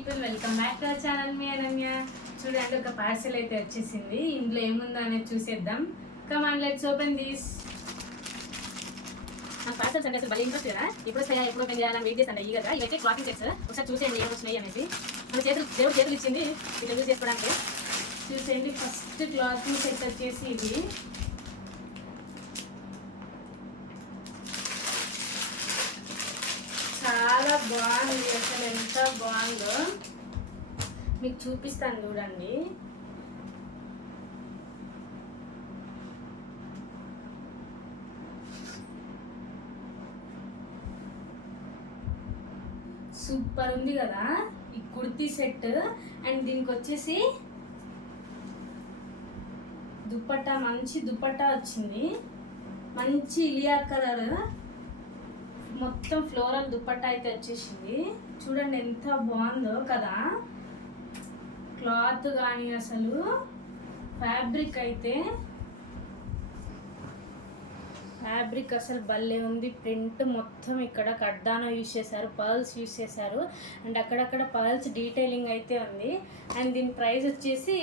People, welcome back to our channel. మీ అనన్య. చూడండి, ఒక పార్సెల్ అయితే వచ్చేసింది. ఇందులో ఏముందో అనేది చూసేద్దాం. Come on, let's open this. నాకు పార్సెల్స్ అంటే అసలు భలే ఇంట్రెస్ట్ కదా. ఎప్పుడు వస్తాయా, ఎప్పుడు ఓపెన్ చేయాలని వెయిట్ చేస్తాను. ఈ కదా ఇవైతే క్లాతింగ్ సెట్స్. ఒకసారి చూసేయండి ఏమి వచ్చినాయి అనేసి. మన దేవుడు చేతులు ఇచ్చింది ఇట్లా యూజ్ చేసుకోవడానికి. చూసేయండి, ఫస్ట్ క్లాతింగ్ సెట్ వచ్చేసి ఇది. చాలా బాగుంది, అసలు ఎంత బాగుందో మీకు చూపిస్తాను చూడండి. సూపర్ ఉంది కదా ఈ కుర్తీ సెట్. అండ్ దీనికి వచ్చేసి దుపట్టా, మంచి దుపట్టా వచ్చింది. మంచి ఇలియా కలర్, మొత్తం ఫ్లోరల్ దుపట్టా అయితే వచ్చేసింది. చూడండి ఎంత బాగుందో కదా. క్లాత్ కానీ అసలు ఫ్యాబ్రిక్ అసలు భలే ఉంది. ప్రింట్ మొత్తం ఇక్కడ కడ్డానో యూజ్ చేశారు, పర్ల్స్ యూజ్ చేశారు. అండ్ అక్కడక్కడ పర్ల్స్ డీటెయిలింగ్ అయితే ఉంది. అండ్ దీని ప్రైస్ వచ్చేసి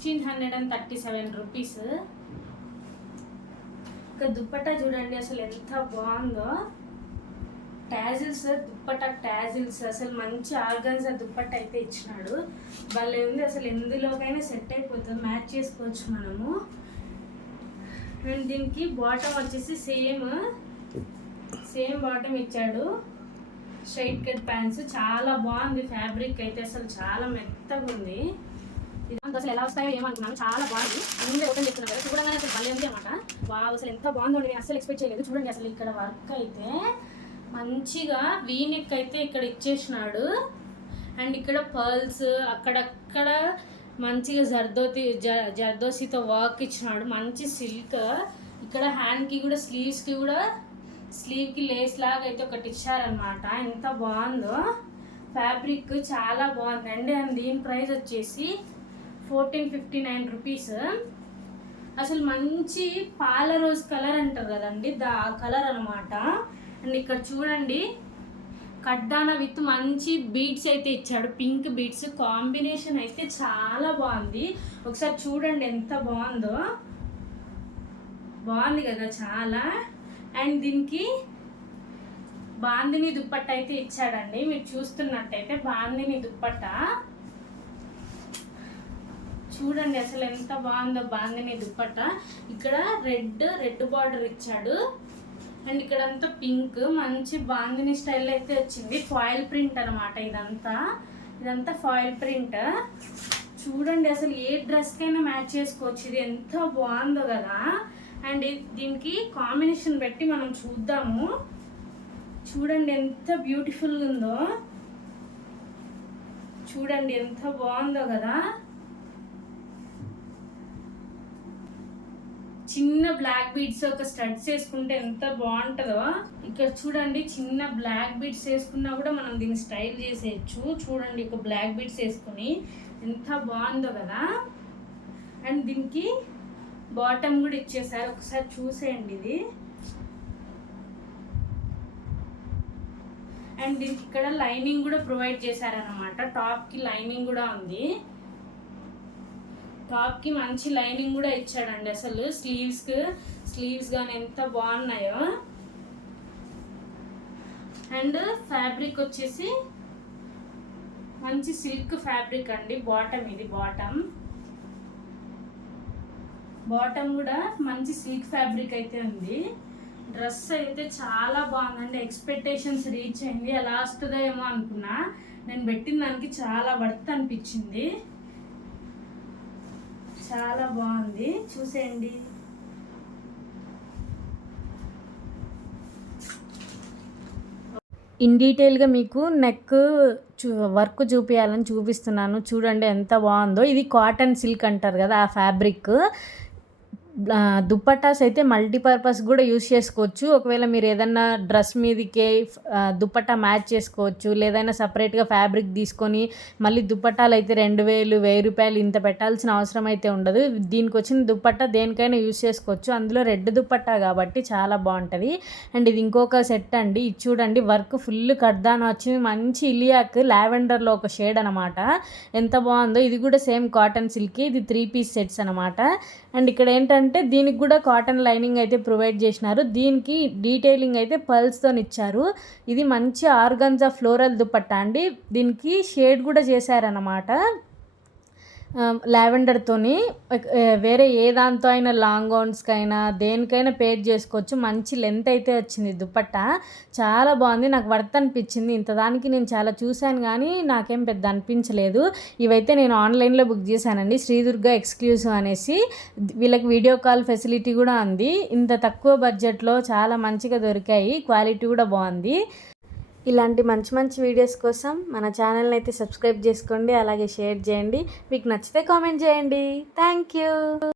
1637 రూపీస్. దుప్పట్టా చూడండి అసలు ఎంత బాగుందో. ట్యాజిల్స్, దుప్పట్టా ట్యాజిల్స్, అసలు మంచి ఆర్గాన్జా దుప్పట్టా అయితే ఇచ్చినాడు. భలే ఉంది అసలు. ఎందులోకైనా సెట్ అయిపోతుంది, మ్యాచ్ చేసుకోవచ్చు మనము. అండ్ దీనికి బాటమ్ వచ్చేసి సేమ్ బాటమ్ ఇచ్చాడు. స్ట్రైట్ కట్ ప్యాంట్స్, చాలా బాగుంది. ఫ్యాబ్రిక్ అయితే అసలు చాలా మెత్తగా ఉంది. ఇదంతా అసలు ఎలా వస్తాయో ఏమనుకున్నాను, చాలా బాగుంది. ముందే ఓపెన్ చేస్తున్నాను కదా, చూడగానే అసలు భలే ఉంది అనమాట. వావ్, అసలు ఎంత బాగుందో నేను అసలు ఎక్స్పెక్ట్ చేయలేదు. చూడండి అసలు ఇక్కడ వర్క్ అయితే మంచిగా వీనెక్ అయితే ఇక్కడ ఇచ్చేసినాడు. అండ్ ఇక్కడ పర్ల్స్ అక్కడక్కడ మంచిగా జర్దోసితో వర్క్ ఇచ్చినాడు. మంచి సిల్క్. ఇక్కడ హ్యాండ్కి కూడా, స్లీవ్కి లేస్ లాగా అయితే ఒకటి ఇచ్చారనమాట. ఎంత బాగుందో ఫ్యాబ్రిక్, చాలా బాగుందండి. అండ్ దీని ప్రైస్ వచ్చేసి 1459 రూపీస్. అసలు మంచి పాల రోజ్ కలర్ అంటారు కదండి, ఆ కలర్ అనమాట. అండ్ ఇక్కడ చూడండి, కడ్డానా విత్ మంచి బీడ్స్ అయితే ఇచ్చాడు. పింక్ బీడ్స్ కాంబినేషన్ అయితే చాలా బాగుంది. ఒకసారి చూడండి ఎంత బాగుందో. బాగుంది కదా చాలా. అండ్ దీనికి బాందిని దుప్పట్టా అయితే ఇచ్చాడండి. మీరు చూస్తున్నట్టయితే బాందిని దుప్పట్టా చూడండి అసలు ఎంత బాగుందో బాందిని దుప్పట్టా. ఇక్కడ రెడ్ బార్డర్ ఇచ్చాడు. అండ్ ఇక్కడంతా పింక్, మంచి బాందిని స్టైల్ అయితే వచ్చింది. ఫాయిల్ ప్రింట్ అనమాట ఇదంతా ఫాయిల్ ప్రింట్. చూడండి అసలు ఏ డ్రెస్కైనా మ్యాచ్ చేసుకోవచ్చు. ఇది ఎంత బాగుందో కదా. అండ్ దీనికి కాంబినేషన్ పెట్టి మనం చూద్దాము. చూడండి ఎంత బ్యూటిఫుల్గా ఉందో. చూడండి ఎంత బాగుందో కదా. చిన్న బ్లాక్ బీడ్స్ ఒక స్టడ్స్ వేసుకుంటే ఎంత బాగుంటుందో. ఇక్కడ చూడండి, చిన్న బ్లాక్ బీడ్స్ వేసుకున్నా కూడా మనం దీన్ని స్టైల్ చేసేయచ్చు. చూడండి ఒక బ్లాక్ బీడ్స్ వేసుకుని ఎంత బాగుందో కదా. అండ్ దీనికి బాటమ్ కూడా ఇచ్చేసారు, ఒకసారి చూసేయండి ఇది. అండ్ దీనికి ఇక్కడ లైనింగ్ కూడా ప్రొవైడ్ చేశారనమాట. టాప్కి లైనింగ్ కూడా ఉంది. టాప్కి మంచి లైనింగ్ కూడా ఇచ్చాడండి. అసలు స్లీవ్స్ కానీ ఎంత బాగున్నాయో. అండ్ ఫ్యాబ్రిక్ వచ్చేసి మంచి సిల్క్ ఫ్యాబ్రిక్ అండి. ఇది బాటమ్ కూడా మంచి సిల్క్ ఫ్యాబ్రిక్ అయితే ఉంది. డ్రెస్ అయితే చాలా బాగుందండి. ఎక్స్పెక్టేషన్స్ రీచ్ అయింది. ఎలా వస్తుందో ఏమో అనుకున్నా, నేను పెట్టిన దానికి చాలా వర్త్ అనిపించింది. చాలా బాగుంది, చూసేయండి. ఇన్ డీటెయిల్గా మీకు నెక్ వర్క్ చూపించాలని చూపిస్తున్నాను. చూడండి ఎంత బాగుందో. ఇది కాటన్ సిల్క్ అంటారు కదా, ఆ ఫ్యాబ్రిక్. దుప్పటాస్ అయితే మల్టీపర్పస్ కూడా యూస్ చేసుకోవచ్చు. ఒకవేళ మీరు ఏదన్నా డ్రెస్ మీదకే దుప్పటా మ్యాచ్ చేసుకోవచ్చు. లేదైనా సపరేట్గా ఫ్యాబ్రిక్ తీసుకొని మళ్ళీ దుప్పటాలు అయితే 2000 1000 ఇంత పెట్టాల్సిన అవసరం అయితే ఉండదు. దీనికి వచ్చిన దుప్పటా దేనికైనా యూస్ చేసుకోవచ్చు. అందులో రెడ్ దుప్పటా కాబట్టి చాలా బాగుంటుంది. అండ్ ఇది ఇంకొక సెట్ అండి. ఇది చూడండి, వర్క్ ఫుల్ కడ్దానం వచ్చింది. మంచి ఇలియాక్ లావెండర్లో ఒక షేడ్ అనమాట. ఎంత బాగుందో. ఇది కూడా సేమ్ కాటన్ సిల్క్. ఇది 3 పీస్ సెట్స్ అనమాట. అండ్ ఇక్కడ ఏంటంటే దీనికి కూడా కాటన్ లైనింగ్ అయితే ప్రొవైడ్ చేసినారు. దీనికి డీటెయిలింగ్ అయితే పర్ల్స్తో ఇచ్చారు. ఇది మంచి ఆర్గంజా ఫ్లోరల్ దుపట్టా అండి. దీనికి షేడ్ కూడా చేశారనమాట లావెండర్తోని. వేరే ఏ దాంతో అయినా లాంగ్ గౌన్స్కైనా దేనికైనా పేర్ చేసుకోవచ్చు. మంచి లెంత్ అయితే వచ్చింది దుపట్టా. చాలా బాగుంది. నాకు వర్త్ అనిపించింది. ఇంత దానికి నేను చాలా చూశాను కానీ నాకేం పెద్ద అనిపించలేదు. ఇవైతే నేను ఆన్లైన్లో బుక్ చేశానండి, శ్రీదుర్గ ఎక్స్క్లూసివ్ అనేసి. వీళ్ళకి వీడియో కాల్ ఫెసిలిటీ కూడా ఉంది. ఇంత తక్కువ బడ్జెట్లో చాలా మంచిగా దొరికాయి. క్వాలిటీ కూడా బాగుంది. ఇలాంటి మంచి మంచి వీడియోస్ కోసం మన ఛానల్ని అయితే సబ్స్క్రైబ్ చేసుకోండి. అలాగే షేర్ చేయండి. మీకు నచ్చితే కామెంట్ చేయండి. Thank you.